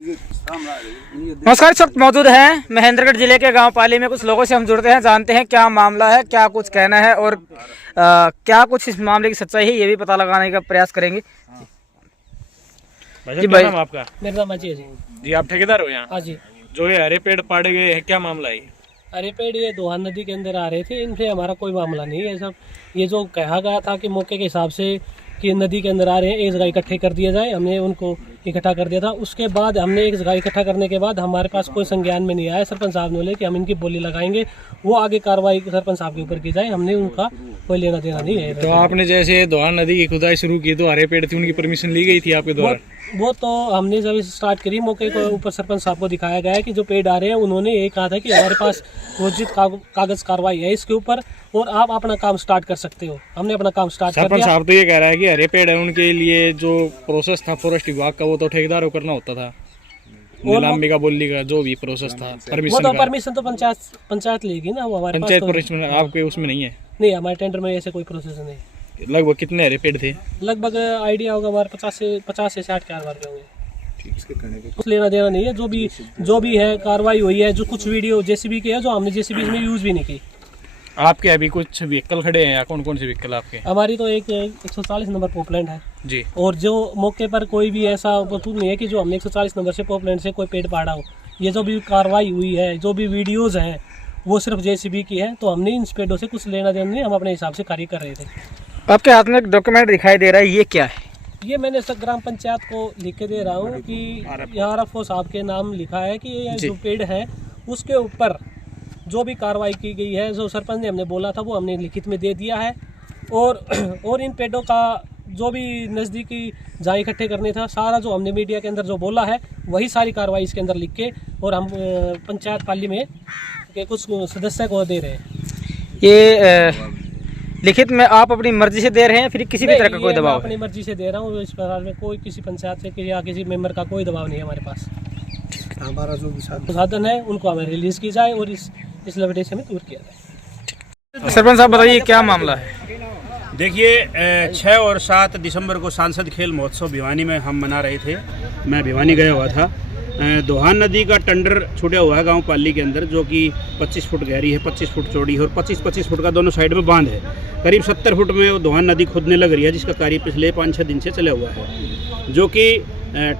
नमस्कार, इस वक्त मौजूद हैं महेंद्रगढ़ जिले के गांव पाली में। कुछ लोगों से हम जुड़ते हैं, जानते हैं क्या मामला है, क्या कुछ कहना है और क्या कुछ इस मामले की सच्चाई है, ये भी पता लगाने का प्रयास करेंगे। जी भाई, नाम आपका? मेरा नाम अजय जी, आप ठेकेदार हो यहाँ? हाँ जी। जो ये हरे पेड़ पाड़े गए हैं, क्या मामला है? हरे पेड़ ये दोहान नदी के अंदर आ रहे थे, इनसे हमारा कोई मामला नहीं है। सब ये जो कहा गया था कि मौके के हिसाब से कि नदी के अंदर आ रहे हैं, एक जगह इकट्ठे कर दिया जाए, हमने उनको इकट्ठा कर दिया था। उसके बाद हमने एक जगह इकट्ठा करने के बाद हमारे पास कोई संज्ञान में नहीं आया। सरपंच साहब ने बोले कि हम इनकी बोली लगाएंगे, वो आगे कार्रवाई सरपंच साहब के ऊपर की जाए, हमने उनका कोई लेना देना नहीं है। तो आपने जैसे दोहान नदी की खुदाई शुरू की तो हरे पेड़ थी, उनकी परमिशन ली गई थी आपके द्वारा? वो तो हमने जब स्टार्ट करी, मौके के ऊपर सरपंच साहब को दिखाया गया है कि जो पेड़ आ रहे हैं, उन्होंने ये कहा था कि हमारे पास घोषित कागज कार्रवाई है इसके ऊपर और आप अपना काम स्टार्ट कर सकते हो। हमने अपना काम स्टार्ट कर दिया। सरपंच साहब तो ये कह रहा है कि हरे पेड़ है, उनके लिए जो प्रोसेस था फॉरेस्ट विभाग का वो तो ठेकेदार को करना होता था, नीलामी का बोली का जो भी प्रोसेस था परमिशन तो पंचायत लेगी ना। वो हमारे पंचायत परमिशन आपके उसमें नहीं है? नहीं, हमारे टेंडर में ऐसे कोई प्रोसेस नहीं। लगभग कितने हरे पेड़ थे? लगभग आइडिया होगा हमारे 50 से 60 के आसपास के होंगे। कुछ लेना देना नहीं है। जो भी है कार्रवाई हुई है, जो कुछ वीडियो जेसीबी की है, जो हमने जेसीबी में यूज भी नहीं की। आपके अभी कुछ व्हीकल खड़े हैं या कौन कौन से व्हीकल आपके? हमारी तो एक 140 नंबर पोपलैंड है जी, और जो मौके पर कोई भी ऐसा वसूल नहीं है कि जो हमने 140 नंबर से पोपलैंड से कोई पेड़ पाड़ा हो। ये जो भी कार्रवाई हुई है, जो भी वीडियोज हैं, वो सिर्फ जेसीबी की है। तो हमने इन पेड़ों से कुछ लेना देना नहीं, हम अपने हिसाब से कार्य कर रहे थे। आपके हाथ में एक डॉक्यूमेंट दिखाई दे रहा है, ये क्या है? ये मैंने सब ग्राम पंचायत को लिख के दे रहा हूँ कि RFO साहब के नाम लिखा है कि ये जो पेड़ है उसके ऊपर जो भी कार्रवाई की गई है, जो सरपंच ने हमने बोला था वो हमने लिखित में दे दिया है। और इन पेड़ों का जो भी नज़दीकी जहाँ इकट्ठे करने था, सारा जो हमने मीडिया के अंदर जो बोला है वही सारी कार्रवाई इसके अंदर लिख के और हम पंचायत पाली में के कुछ सदस्य को दे रहे हैं। ये लिखित में आप अपनी मर्जी से दे रहे हैं, फिर किसी भी तरह का कोई दबाव? अपनी मर्जी से दे रहा हूँ। इस प्रकार में कोई किसी पंचायत से या किसी मेंबर का कोई दबाव नहीं है हमारे पास। हमारा जो साधन है उनको हमें रिलीज की जाए और इस लपेटे से हमें दूर किया जाए। सरपंच साहब बताइए क्या मामला है? देखिए, 6 और 7 दिसंबर को सांसद खेल महोत्सव भिवानी में हम मना रहे थे। मैं भिवानी गया हुआ था। दोहान नदी का टेंडर छूटा हुआ है गांव पाली के अंदर, जो कि 25 फुट गहरी है, 25 फुट चौड़ी है और 25-25 फुट का दोनों साइड में बांध है। करीब 70 फुट में वो दोहान नदी खुदने लग रही है, जिसका कार्य पिछले 5-6 दिन से चला हुआ है। जो कि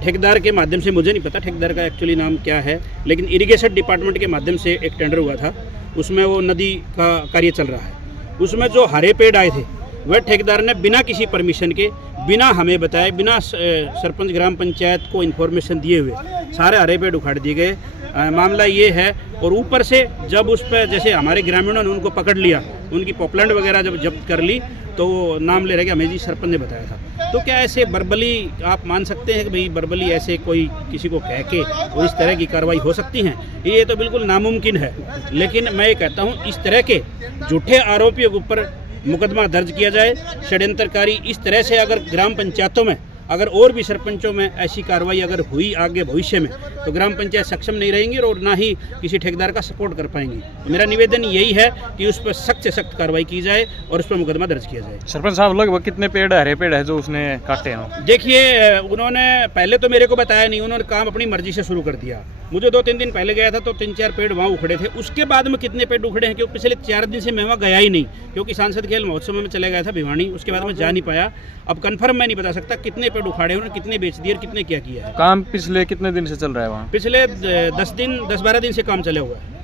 ठेकेदार के माध्यम से, मुझे नहीं पता ठेकेदार का एक्चुअली नाम क्या है, लेकिन इरिगेशन डिपार्टमेंट के माध्यम से एक टेंडर हुआ था, उसमें वो नदी का कार्य चल रहा है। उसमें जो हरे पेड़ आए थे वह ठेकेदार ने बिना किसी परमिशन के, बिना हमें बताए, बिना सरपंच ग्राम पंचायत को इन्फॉर्मेशन दिए हुए सारे हरे पेड़ उखाड़ दिए गए। मामला ये है। और ऊपर से जब उस पर जैसे हमारे ग्रामीणों ने उनको पकड़ लिया, उनकी पॉपलैंड वगैरह जब जब्त कर ली, तो वो नाम ले रहे कि हमें जी सरपंच ने बताया था। तो क्या ऐसे बर्बली आप मान सकते हैं कि भाई बर्बली ऐसे कोई किसी को कह के वो इस तरह की कार्रवाई हो सकती है? ये तो बिल्कुल नामुमकिन है। लेकिन मैं ये कहता हूँ, इस तरह के झूठे आरोपियों के ऊपर मुकदमा दर्ज किया जाए। षड्यंत्रकारी इस तरह से अगर ग्राम पंचायतों में, अगर और भी सरपंचों में ऐसी कार्रवाई अगर हुई आगे भविष्य में, तो ग्राम पंचायत सक्षम नहीं रहेंगी और ना ही किसी ठेकेदार का सपोर्ट कर पाएंगी। तो मेरा निवेदन यही है कि उस पर सख्त से सख्त कार्रवाई की जाए और उस पर मुकदमा दर्ज किया जाए। सरपंच साहब, लगभग कितने पेड़ हरे पेड़ है जो उसने काटे हैं? देखिए, उन्होंने पहले तो मेरे को बताया नहीं, उन्होंने काम अपनी मर्जी से शुरू कर दिया। मुझे 2-3 दिन पहले गया था तो 3-4 पेड़ वहाँ उखड़े थे। उसके बाद में कितने पेड़ उखड़े हैं, क्योंकि पिछले 4 दिन से मैं वहाँ गया ही नहीं, क्योंकि सांसद खेल महोत्सव में चला गया था भिवानी। उसके बाद मैं जा नहीं पाया। अब कंफर्म मैं नहीं बता सकता कितने पेड़ उखाड़े उन्होंने, कितने बेच दिए और कितने क्या किया है। काम पिछले कितने दिन से चल रहा है वहाँ? पिछले 10-12 दिन से काम चला हुआ है।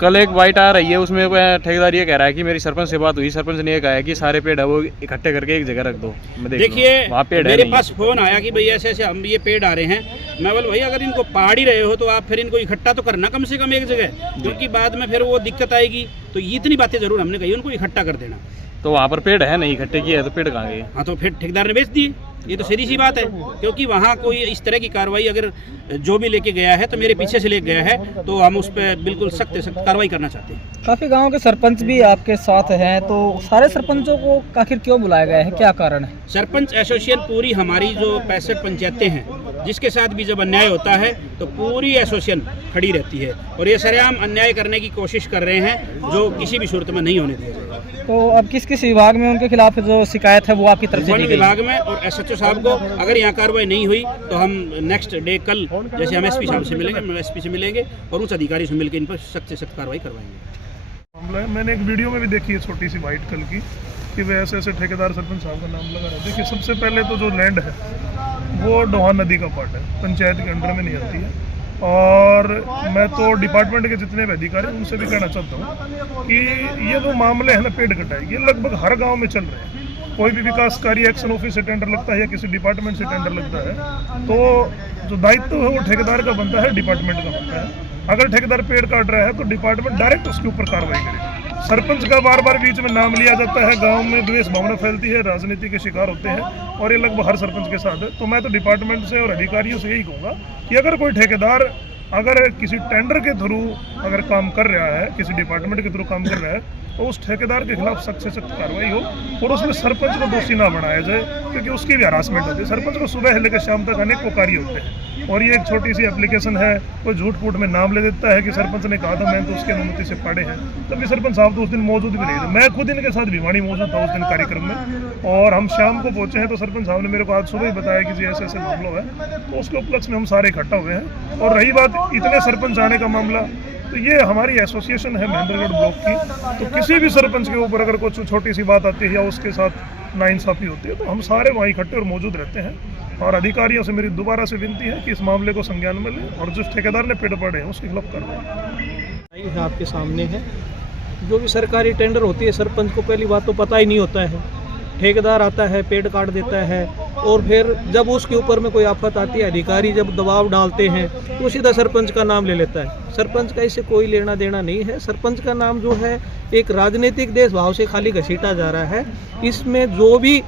कल एक बाइट आ रही है, उसमें ठेकेदार ये कह रहा है कि मेरी सरपंच से बात हुई, सरपंच ने ये कहा है कि सारे पेड़ है वो इकट्ठे करके एक जगह रख दो। देखिए, मेरे पास फोन आया कि भैया ऐसे हम ये पेड़ आ रहे हैं। मैं बोल, भाई अगर इनको पहाड़ ही रहे हो तो आप फिर इनको इकट्ठा तो करना कम से कम एक जगह, क्योंकि बाद में फिर वो दिक्कत आएगी। तो ये इतनी बातें जरूर हमने कही, उनको इकट्ठा कर देना। तो वहाँ पर पेड़ है नहीं, इकट्ठे किए तो पेड़ कहाँ गए? हाँ, तो फिर ठेकेदार ने बेच दिए। ये तो सीधी सी बात है, क्योंकि वहाँ कोई इस तरह की कार्रवाई अगर जो भी लेके गया है, तो मेरे पीछे से लेके गया है, तो हम उस पर बिल्कुल सख्त कार्रवाई करना चाहते हैं। काफी गाँव के सरपंच भी आपके साथ हैं, तो सारे सरपंचों को आखिर क्यों बुलाया गया है, क्या कारण है? सरपंच एसोसिएशन पूरी हमारी जो 65 पंचायतें हैं, जिसके साथ भी जब अन्याय होता है तो पूरी एसोसिएशन खड़ी रहती है और ये सरेआम अन्याय करने की कोशिश कर रहे हैं, जो किसी भी सूरत में नहीं होने दिया जाएगा। तो अब किस किस विभाग में उनके खिलाफ जो शिकायत है वो आपकी तरफ से? वन विभाग में और SHO एसएचओ साहब को। अगर यहाँ कार्रवाई नहीं हुई तो हम नेक्स्ट डे कल जैसे हम एसपी साहब से मिलेंगे, हम एसपी से मिलेंगे और उस अधिकारी से मिलकर इन पर सख्त से सख्त कार्रवाई करवाएंगे। मामला है, मैंने एक वीडियो में भी देखी है छोटी सी वाइट कल की कि वे ऐसे ऐसे ठेकेदार सरपंच साहब का नाम लगा रहे हैं। देखिए, सबसे पहले तो जो लैंड है वो डोहान नदी का पार्ट है, पंचायत के अंडर में नहीं आती है। और मैं तो डिपार्टमेंट के जितने भी अधिकारी हैं उनसे भी कहना चाहता हूँ कि ये जो मामले हैं ना पेड़ कटाई, ये लगभग हर गांव में चल रहे हैं। कोई भी विकास कार्य एक्शन ऑफिस से टेंडर लगता है या किसी डिपार्टमेंट से टेंडर लगता है तो जो दायित्व है वो ठेकेदार का बनता है, डिपार्टमेंट का बनता है। अगर ठेकेदार पेड़ काट रहा है तो डिपार्टमेंट डायरेक्ट उसके ऊपर कार्रवाई करे। सरपंच का बार बार बीच में नाम लिया जाता है, गांव में द्वेष भावना फैलती है, राजनीति के शिकार होते हैं और ये लगभग हर सरपंच के साथ है। तो मैं तो डिपार्टमेंट से और अधिकारियों से यही कहूँगा कि अगर कोई ठेकेदार अगर किसी टेंडर के थ्रू अगर काम कर रहा है, किसी डिपार्टमेंट के थ्रू काम कर रहा है तो उस ठेकेदार के खिलाफ सख्त से सख्त कार्रवाई हो और उसमें सरपंच को दोषी ना बनाया जाए, क्योंकि उसकी भी हरासमेंट होती है। सरपंच को सुबह से लेकर शाम तक अनेक कार्य होते हैं और ये एक छोटी सी एप्लीकेशन है, कोई झूठ फूट में नाम ले देता है कि सरपंच ने कहा था, मैं तो उसकी अनुमति से पढ़े हैं। तभी सरपंच साहब तो उस दिन मौजूद भी नहीं थे, मैं खुद इनके साथ भिवानी मौजूद था उस दिन कार्यक्रम में और हम शाम को पहुंचे हैं। तो सरपंच साहब ने मेरे को आज सुबह ही बताया कि जी ऐसे ऐसे मामला है, तो उसके उपलक्ष्य में हम सारे इकट्ठा हुए हैं। और रही बात इतने सरपंच आने का मामला, तो ये हमारी एसोसिएशन है महेंद्रगढ़ ब्लॉक की, तो किसी भी सरपंच के ऊपर अगर कुछ छोटी सी बात आती है या उसके साथ नाइंसाफी होती है तो हम सारे वहाँ इकट्ठे और मौजूद रहते हैं। और अधिकारियों से मेरी दोबारा से विनती है कि इस मामले को संज्ञान में लें और जिस ठेकेदार ने पेड़ पाड़े हैं उसके खिलाफ कार्रवाई। आपके सामने है, जो भी सरकारी टेंडर होती है सरपंच को पहली बात तो पता ही नहीं होता है। ठेकेदार आता है, पेड़ काट देता है और फिर जब उसके ऊपर में कोई आफत आती है, अधिकारी जब दबाव डालते हैं तो सीधा सरपंच का नाम ले लेता है। सरपंच का इससे कोई लेना देना नहीं है। सरपंच का नाम जो है एक राजनीतिक देशभाव से खाली घसीटा जा रहा है। इसमें जो भी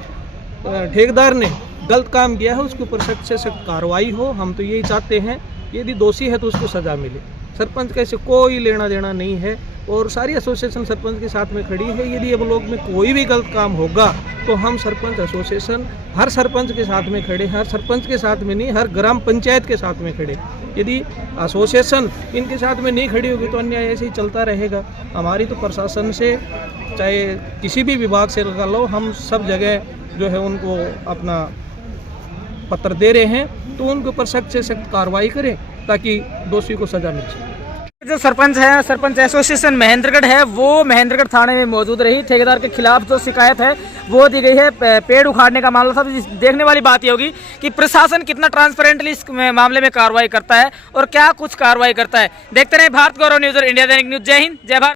ठेकेदार ने गलत काम किया है उसके ऊपर सख्त से सख्त कार्रवाई हो। हम तो यही चाहते हैं, यदि दोषी है तो उसको सज़ा मिले। सरपंच का इससे कोई लेना देना नहीं है और सारी एसोसिएशन सरपंच के साथ में खड़ी है। यदि अब लोग में कोई भी गलत काम होगा तो हम सरपंच एसोसिएशन हर सरपंच के साथ में खड़े, हर सरपंच के साथ में नहीं, हर ग्राम पंचायत के साथ में खड़े। यदि एसोसिएशन इनके साथ में नहीं खड़ी होगी तो अन्याय ऐसे ही चलता रहेगा। हमारी तो प्रशासन से चाहे किसी भी विभाग से लगा लो, हम सब जगह जो है उनको अपना पत्र दे रहे हैं, तो उनके ऊपर सख्त से सख्त कार्रवाई करें ताकि दोषी को सजा मिल जाए। जो सरपंच है, सरपंच एसोसिएशन महेंद्रगढ़ है, वो महेंद्रगढ़ थाने में मौजूद रही। ठेकेदार के खिलाफ जो शिकायत है वो दी गई है, पेड़ उखाड़ने का मामला था। देखने वाली बात ये होगी कि प्रशासन कितना ट्रांसपेरेंटली इस मामले में कार्रवाई करता है और क्या कुछ कार्रवाई करता है। देखते रहे भारत गौरव न्यूज़ और इंडिया दैनिक न्यूज़। जय हिंद, जय भारत।